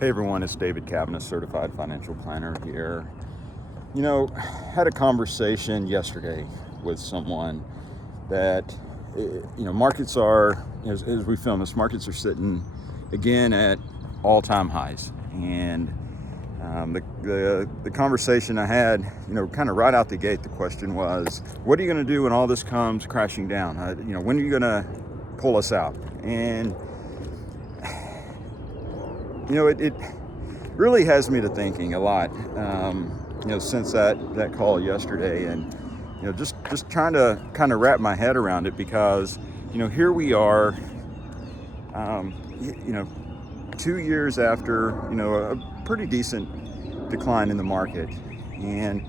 Hey everyone, it's David Caviness, Certified Financial Planner here. Had a conversation yesterday with someone that, markets are, as we film this, markets are sitting again at all-time highs. And the conversation I had, kind of right out the gate, the question was, what are you going to do when all this comes crashing down? When are you going to pull us out? And it really has me to thinking a lot, since that call yesterday, and just trying to kind of wrap my head around it, because here we are, 2 years after a pretty decent decline in the market, and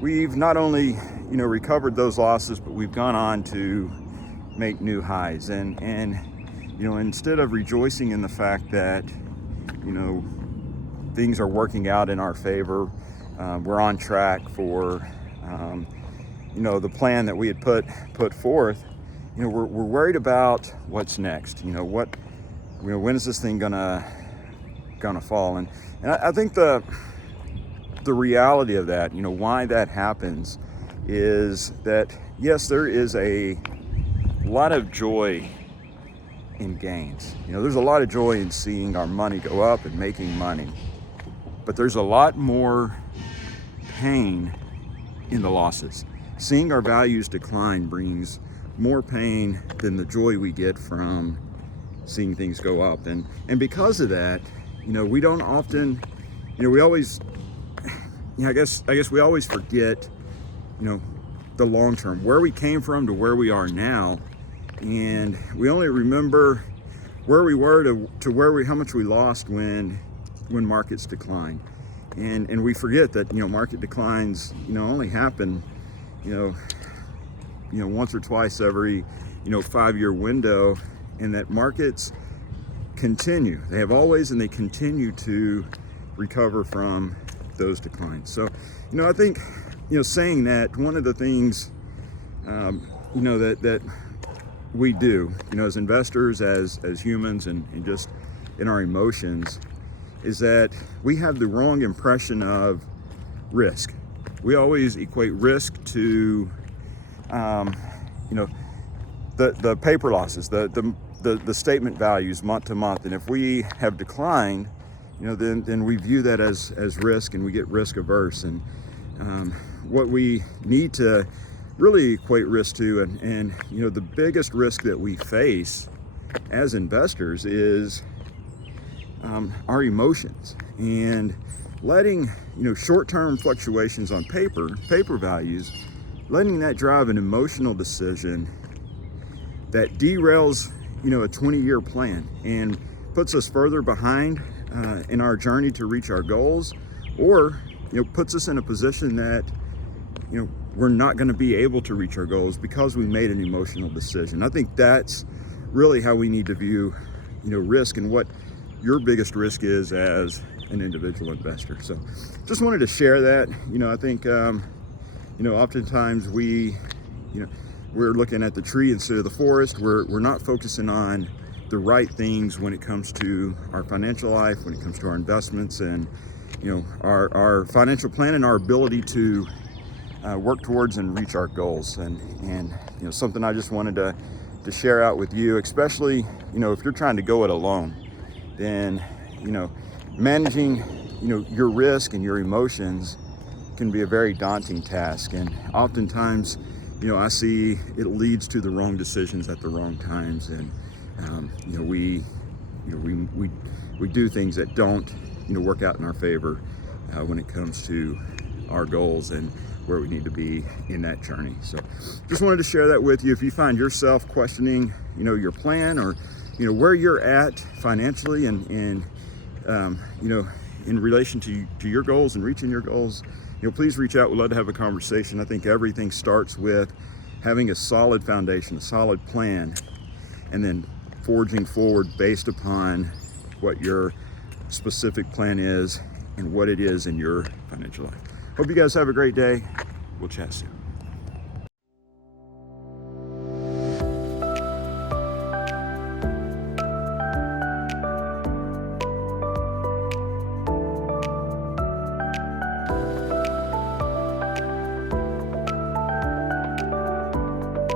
we've not only recovered those losses, but we've gone on to make new highs, and instead of rejoicing in the fact that things are working out in our favor, we're on track for the plan that we had put forth. We're worried about what's next. When is this thing gonna fall? And I think the reality of that, why that happens, is that yes, there is a lot of joy in gains. There's a lot of joy in seeing our money go up and making money, but there's a lot more pain in the losses. Seeing our values decline brings more pain than the joy we get from seeing things go up. And because of that, we don't often, we always, I guess we always forget, the long term, where we came from to where we are now. And we only remember where we were to how much we lost when markets decline, and we forget that market declines only happen once or twice every 5-year window, and that markets continue. They have always, and they continue to recover from those declines. So I think saying that, one of the things that we do, as investors, as humans, and just in our emotions, is that we have the wrong impression of risk. We always equate risk to, the paper losses, the statement values month to month. And if we have declined, then we view that as risk, and we get risk averse. And what we need to really equate risk to, and the biggest risk that we face as investors is our emotions, and letting short-term fluctuations on paper values, letting that drive an emotional decision that derails a 20-year plan and puts us further behind in our journey to reach our goals, or puts us in a position that we're not going to be able to reach our goals because we made an emotional decision. I think that's really how we need to view, risk, and what your biggest risk is as an individual investor. So just wanted to share that. I think, oftentimes we're looking at the tree instead of the forest. We're not focusing on the right things when it comes to our financial life, when it comes to our investments, and, our financial plan, and our ability to work towards and reach our goals. And something I just wanted to share out with you, especially if you're trying to go it alone, then managing your risk and your emotions can be a very daunting task. And oftentimes I see it leads to the wrong decisions at the wrong times, and we do things that don't work out in our favor when it comes to our goals and where we need to be in that journey. So just wanted to share that with you. If you find yourself questioning your plan, or where you're at financially, and in relation to your goals and reaching your goals, please reach out. We'd love to have a conversation. I think everything starts with having a solid foundation, a solid plan, and then forging forward based upon what your specific plan is and what it is in your financial life. Hope you guys have a great day. We'll chat soon.